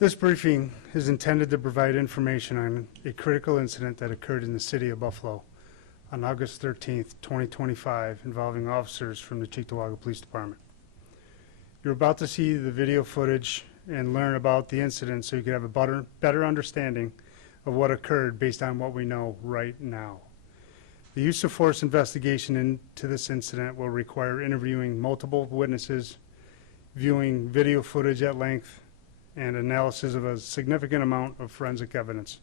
This briefing is intended to provide information on a critical incident that occurred in the city of Buffalo on August 13th, 2025, involving officers from the Cheektowaga Police Department. You're about to see the video footage and learn about the incident so you can have a better understanding of what occurred based on what we know right now. The use of force investigation into this incident will require interviewing multiple witnesses, viewing video footage at length, and analysis of a significant amount of forensic evidence.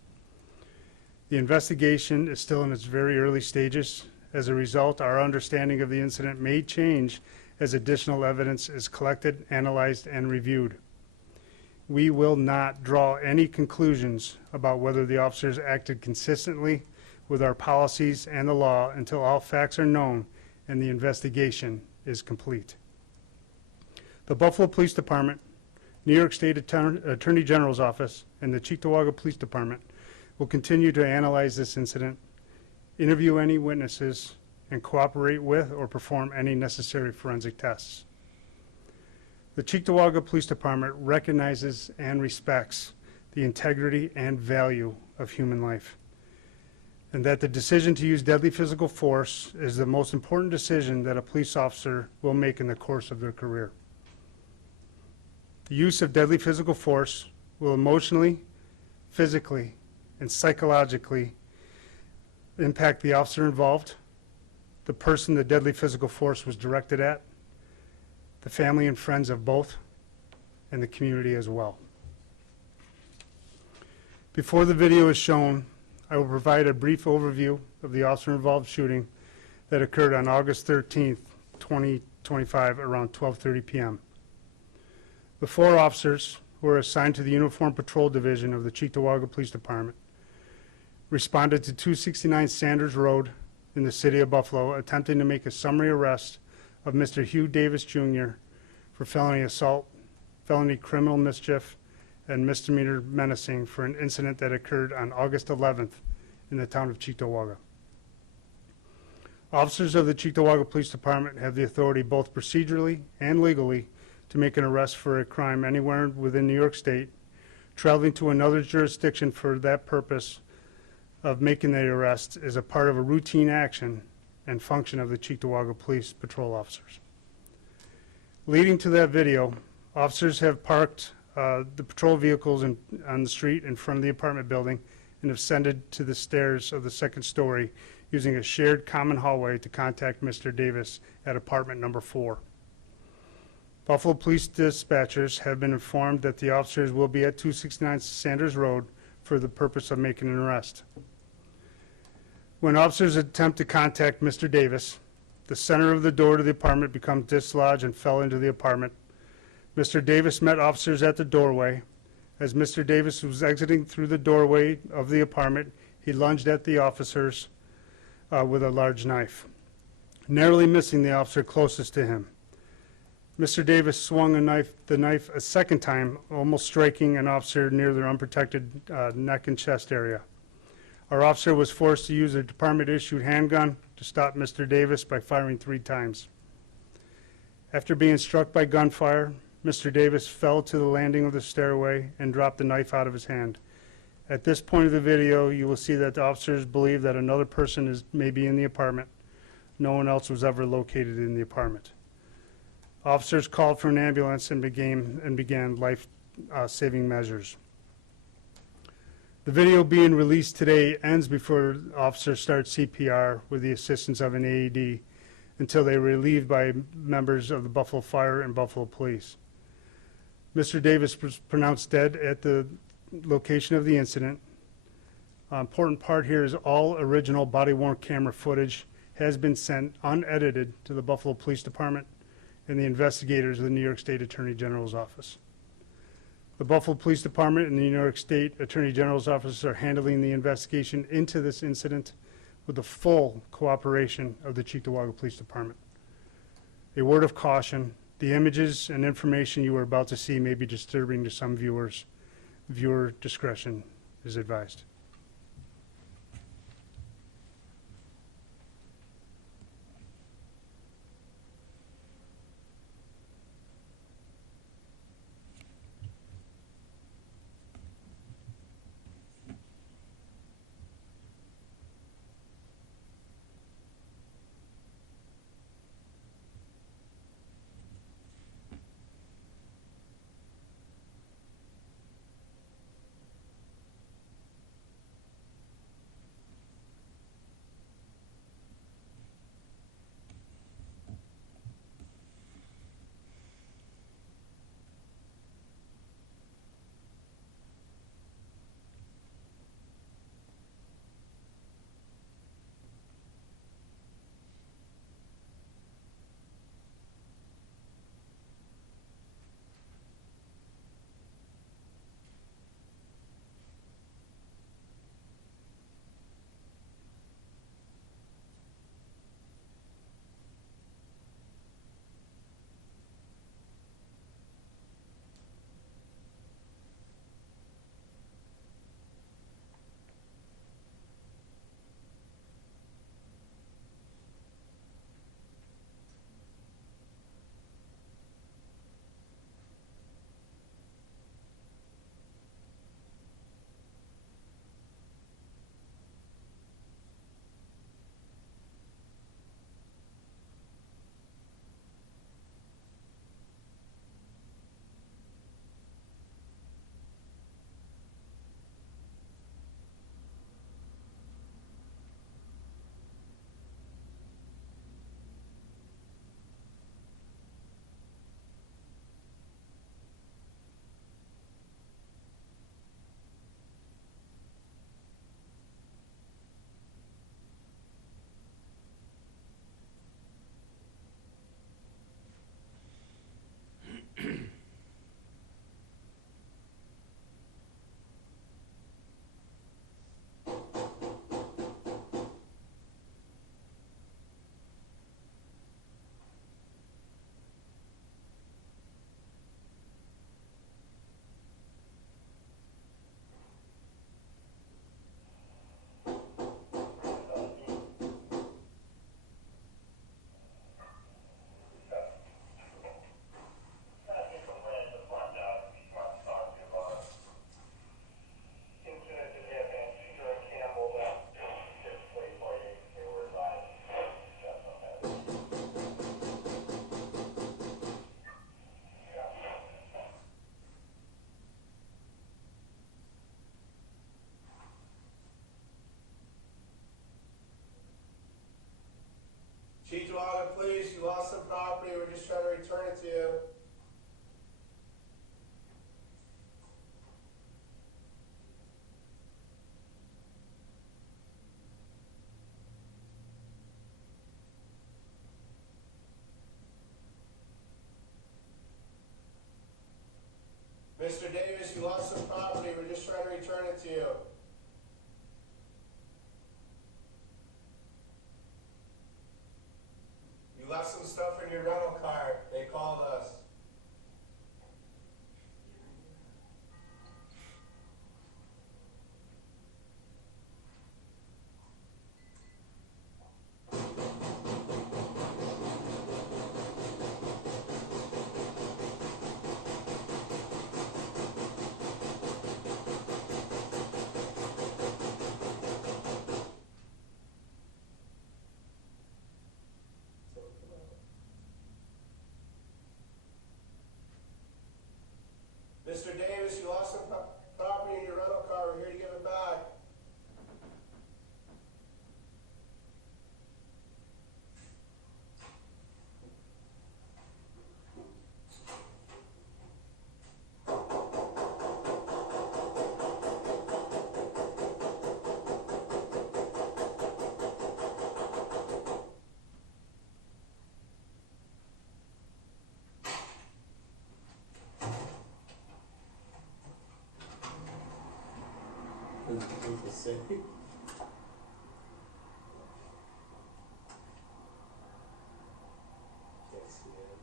The investigation is still in its very early stages. As a result, our understanding of the incident may change as additional evidence is collected, analyzed, and reviewed. We will not draw any conclusions about whether the officers acted consistently with our policies and the law until all facts are known and the investigation is complete. The Buffalo Police Department, New York State Attorney General's Office, and the Cheektowaga Police Department will continue to analyze this incident, interview any witnesses, and cooperate with or perform any necessary forensic tests. The Cheektowaga Police Department recognizes and respects the integrity and value of human life, and that the decision to use deadly physical force is the most important decision that a police officer will make in the course of their career. The use of deadly physical force will emotionally, physically, and psychologically impact the officer involved, the person the deadly physical force was directed at, the family and friends of both, and the community as well. Before the video is shown, I will provide a brief overview of the officer-involved shooting that occurred on August 13th, 2025, around 12:30 p.m. The 4 officers who were assigned to the Uniform Patrol Division of the Cheektowaga Police Department responded to 269 Sanders Road in the city of Buffalo, attempting to make a summary arrest of Mr. Hugh Davis Jr. for felony assault, felony criminal mischief, and misdemeanor menacing for an incident that occurred on August 11th in the town of Cheektowaga. Officers of the Cheektowaga Police Department have the authority both procedurally and legally to make an arrest for a crime anywhere within New York State. Traveling to another jurisdiction for that purpose of making the arrest is a part of a routine action and function of the Cheektowaga Police Patrol officers. Leading to that video, officers have parked the patrol vehicles on the street in front of the apartment building and have ascended to the stairs of the second story using a shared common hallway to contact Mr. Davis at apartment number 4. Buffalo Police dispatchers have been informed that the officers will be at 269 Sanders Road for the purpose of making an arrest. When officers attempt to contact Mr. Davis, the center of the door to the apartment becomes dislodged and fell into the apartment. Mr. Davis met officers at the doorway. As Mr. Davis was exiting through the doorway of the apartment, he lunged at the officers with a large knife, narrowly missing the officer closest to him. Mr. Davis swung the knife a second time, almost striking an officer near their unprotected neck and chest area. Our officer was forced to use a department-issued handgun to stop Mr. Davis by firing 3 times. After being struck by gunfire, Mr. Davis fell to the landing of the stairway and dropped the knife out of his hand. At this point of the video, you will see that the officers believe that another person may be in the apartment. No one else was ever located in the apartment. Officers called for an ambulance and began life-saving measures. The video being released today ends before officers start CPR with the assistance of an AED until they were relieved by members of the Buffalo Fire and Buffalo Police. Mr. Davis was pronounced dead at the location of the incident. An important part here is all original body-worn camera footage has been sent unedited to the Buffalo Police Department and the investigators of the New York State Attorney General's Office. The Buffalo Police Department and the New York State Attorney General's Office are handling the investigation into this incident with the full cooperation of the Cheektowaga Police Department. A word of caution, the images and information you are about to see may be disturbing to some viewers. Viewer discretion is advised. Mr. Davis, you lost some property. We're just trying to return it to you. You left some stuff in your rental car. They called us. Mr. Davis, you lost some property in your rental car. We're here to give it back. What to say? Yes, yeah.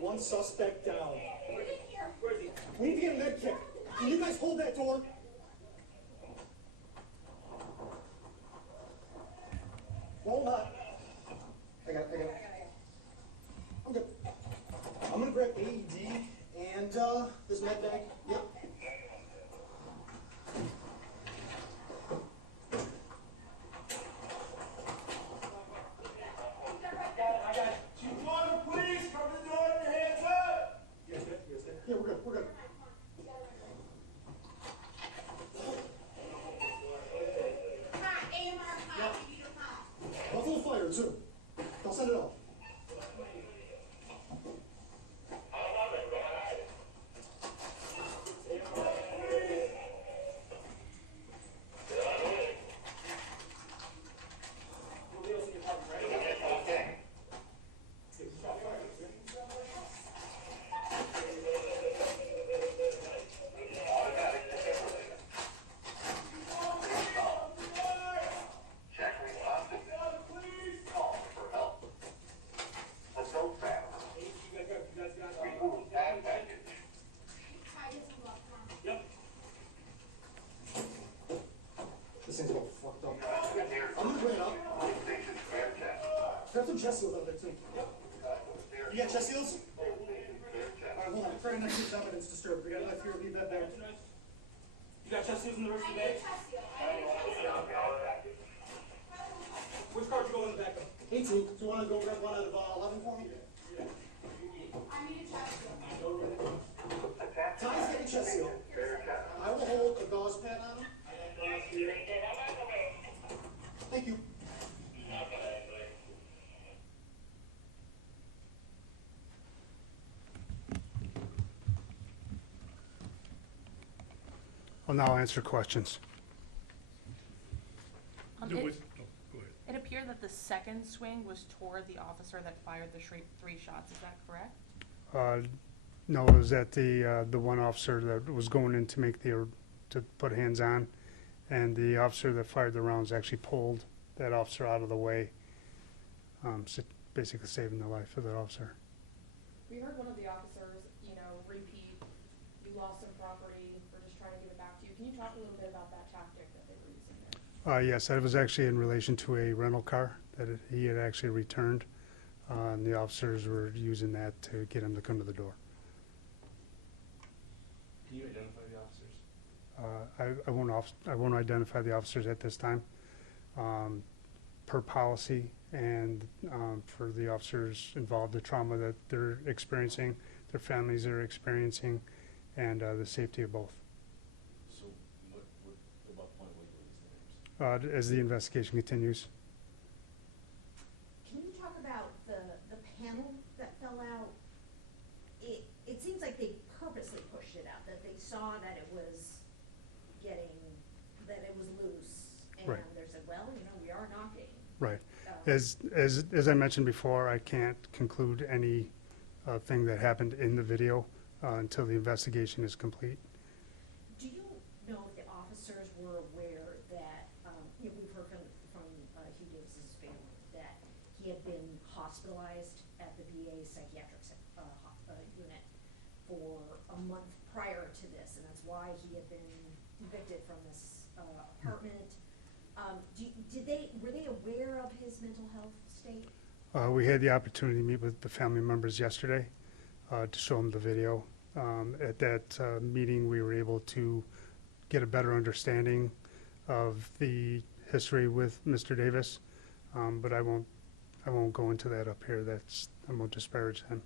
one suspect down. Where is he? We need to get a med kit. Can you guys hold that door? Hold on. I got it. I'm good. I'm gonna grab AED and this med bag. Yep. Cheektowaga Police, come to the door with your hands up! You guys good? Yeah, we're good. Buffalo Fire, too. I'll send it off. This thing's all fucked up. I'm gonna bring it up. Grab some chest seals out there too. You got chest seals? Alright, hold on. Try not to use evidence disturbed. We got a knife here. Leave that there. You got chest seals in the rest of the bag? Which card you go in the back of? 18. Do you want to go grab one out of 11 for me? Ty's getting chest seal. I will hold a gauze pad on him. Thank you. I'll now answer questions. It appeared that the second swing was toward the officer that fired the three shots. Is that correct? No, it was at the one officer that was going in to make to put hands on, and the officer that fired the rounds actually pulled that officer out of the way, basically saving the life of that officer. We heard one of the officers, repeat, you lost some property, we're just trying to give it back to you. Can you talk a little bit about that tactic that they were using there? Yes, that was actually in relation to a rental car that he had actually returned, and the officers were using that to get him to come to the door. Can you identify the officers? I won't identify the officers at this time. Per policy and for the officers involved, the trauma that they're experiencing, their families are experiencing, and the safety of both. So at what point will you release the names? As the investigation continues. Can you talk about the panel that fell out? It seems like they purposely pushed it out, that they saw that it was loose, and Right. they said, well, we are knocking. Right. As I mentioned before, I can't conclude any thing that happened in the video until the investigation is complete. Do you know if the officers were aware that, we've heard from Hugh Davis's family, that he had been hospitalized at the VA psychiatric unit for a month prior to this, and that's why he had been evicted from this apartment. Were they aware of his mental health state? We had the opportunity to meet with the family members yesterday to show them the video. At that meeting, we were able to get a better understanding of the history with Mr. Davis, but I won't go into that up here. I won't disparage him.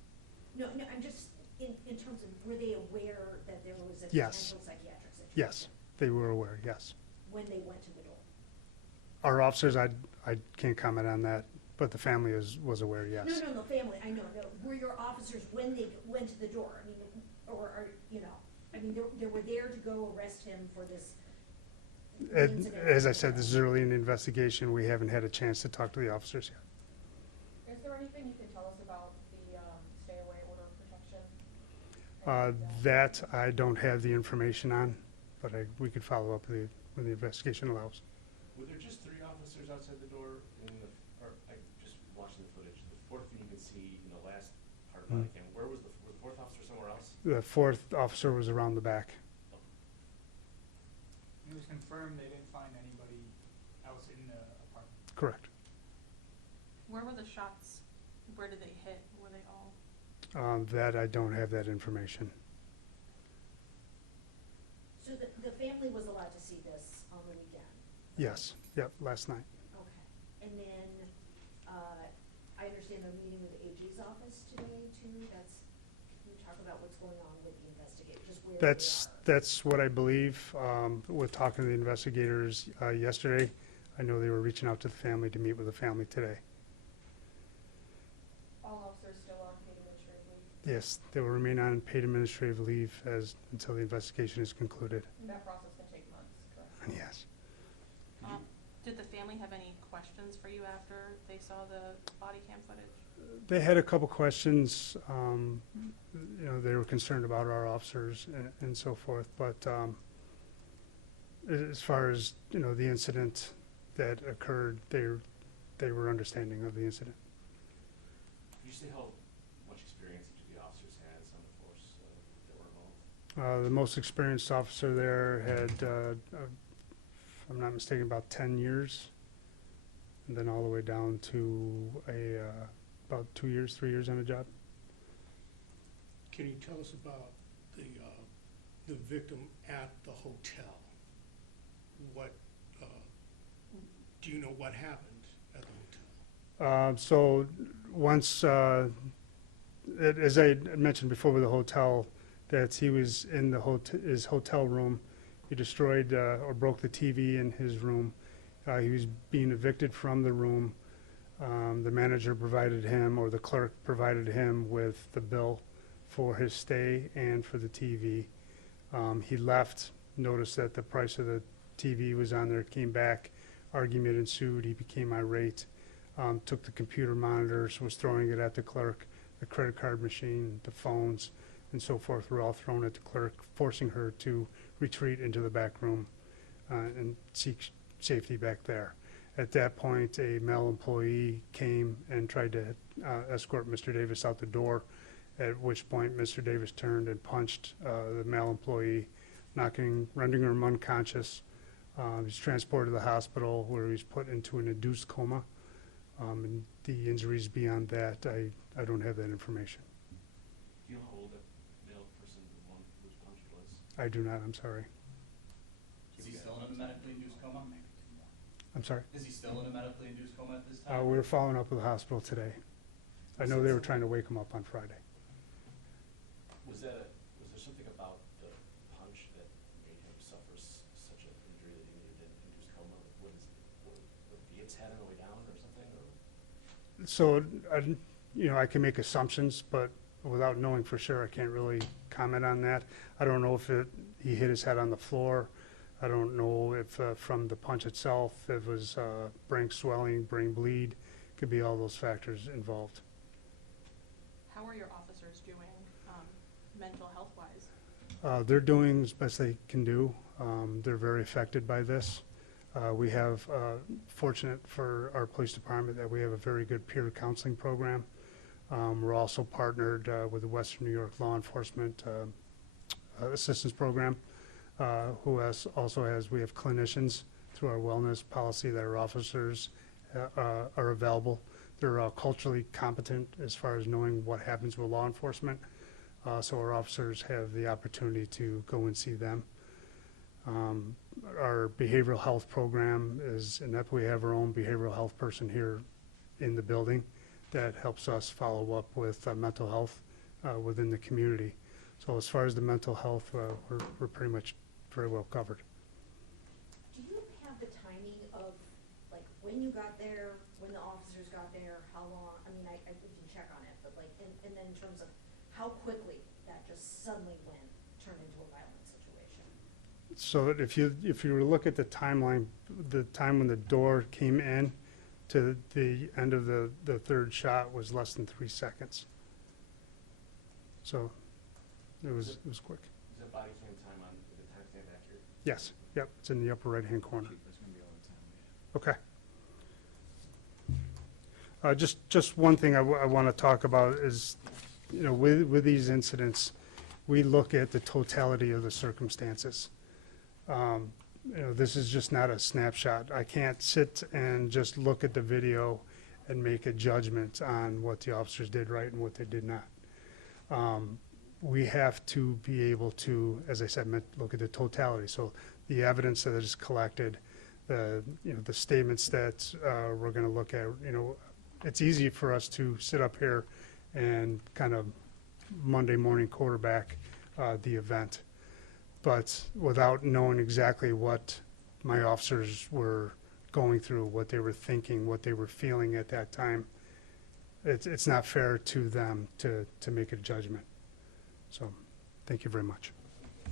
No, I'm just, in terms of, were they aware that there was a Yes. potential psychiatric situation? Yes, they were aware, yes. When they went to the door? Our officers, I can't comment on that, but the family was aware, yes. No, family, I know, no. Were your officers, when they went to the door, they were there to go arrest him for this incident? As I said, this is early in the investigation. We haven't had a chance to talk to the officers yet. Is there anything you can tell us about the stay away order of protection? That I don't have the information on, but we could follow up when the investigation allows. Were there just 3 officers outside the door? I just watching the footage. The 4th thing you can see in the last Hard body cam. Where was the fourth officer somewhere else? The fourth officer was around the back. It was confirmed they didn't find anybody else in the apartment. Correct. Where were the shots? Where did they hit? Were they all? That I don't have that information. So the family was allowed to see this on the weekend? Yes, yep, last night. Okay. And then, I understand they're meeting with the AG's office today too? Can you talk about what's going on with the investigation, just where they are? That's what I believe. With talking to the investigators yesterday, I know they were reaching out to the family to meet with the family today. All officers still on paid administrative leave. Yes, they will remain on paid administrative leave until the investigation is concluded. That process can take months, correct? Yes. Did the family have any questions for you after they saw the body cam footage? They had a couple questions. They were concerned about our officers and so forth. But as far as the incident that occurred, they were understanding of the incident. Could you say how much experience each of the officers has on the force that were involved? The most experienced officer there had, if I'm not mistaken, about 10 years, and then all the way down to about 2 years, 3 years on the job. Can you tell us about the victim at the hotel? What do you know what happened at the hotel? So once, as I mentioned before with the hotel, that he was in his hotel room. He destroyed or broke the TV in his room. He was being evicted from the room. The manager provided him, or the clerk provided him, with the bill for his stay and for the TV. He left, noticed that the price of the TV was on there, came back, argument ensued, he became irate, took the computer monitors, was throwing it at the clerk, the credit card machine, the phones, and so forth were all thrown at the clerk, forcing her to retreat into the back room and seek safety back there. At that point, a male employee came and tried to escort Mr. Davis out the door, at which point Mr. Davis turned and punched the male employee, rendering him unconscious. He was transported to the hospital where he was put into an induced coma. And the injuries beyond that, I don't have that information. Do you know how old that male person, the one who was punched, was? I do not, I'm sorry. Is he still in a medically induced coma? I'm sorry? Is he still in a medically induced coma at this time? We were following up with the hospital today. I know they were trying to wake him up on Friday. Was there something about the punch that made him suffer such an injury that he needed an induced coma? Would it be its head on the way down or something? Or? So, I can make assumptions, but without knowing for sure, I can't really comment on that. I don't know if he hit his head on the floor. I don't know if from the punch itself, it was brain swelling, brain bleed. Could be all those factors involved. How are your officers doing mental health-wise? They're doing as best they can do. They're very affected by this. We have, fortunate for our police department, that we have a very good peer counseling program. We're also partnered with the Western New York Law Enforcement Assistance Program, we have clinicians through our wellness policy that our officers are available. They're culturally competent as far as knowing what happens with law enforcement. So our officers have the opportunity to go and see them. Our behavioral health program is inept. We have our own behavioral health person here in the building that helps us follow up with mental health within the community. So as far as the mental health, we're pretty much very well covered. Do you have the timing of, like, when you got there, when the officers got there, how long? I mean, I we can check on it, but like, and then in terms of how quickly that just suddenly turned into a violent situation. So if you were to look at the timeline, the time when the door came in to the end of the third shot was less than 3 seconds. So it was quick. Is that body cam time on the timestamp accurate? Yes. Yep. It's in the upper right-hand corner. That's gonna be all the time, yeah. Okay. Just one thing I want to talk about is you know, with these incidents, we look at the totality of the circumstances. You know, this is just not a snapshot. I can't sit and just look at the video and make a judgment on what the officers did right and what they did not. We have to be able to, as I said, look at the totality. So the evidence that is collected, the statements that we're going to look at. You know, it's easy for us to sit up here and kind of Monday morning quarterback the event, but without knowing exactly what my officers were going through, what they were thinking, what they were feeling at that time, it's not fair to them to make a judgment. So, thank you very much.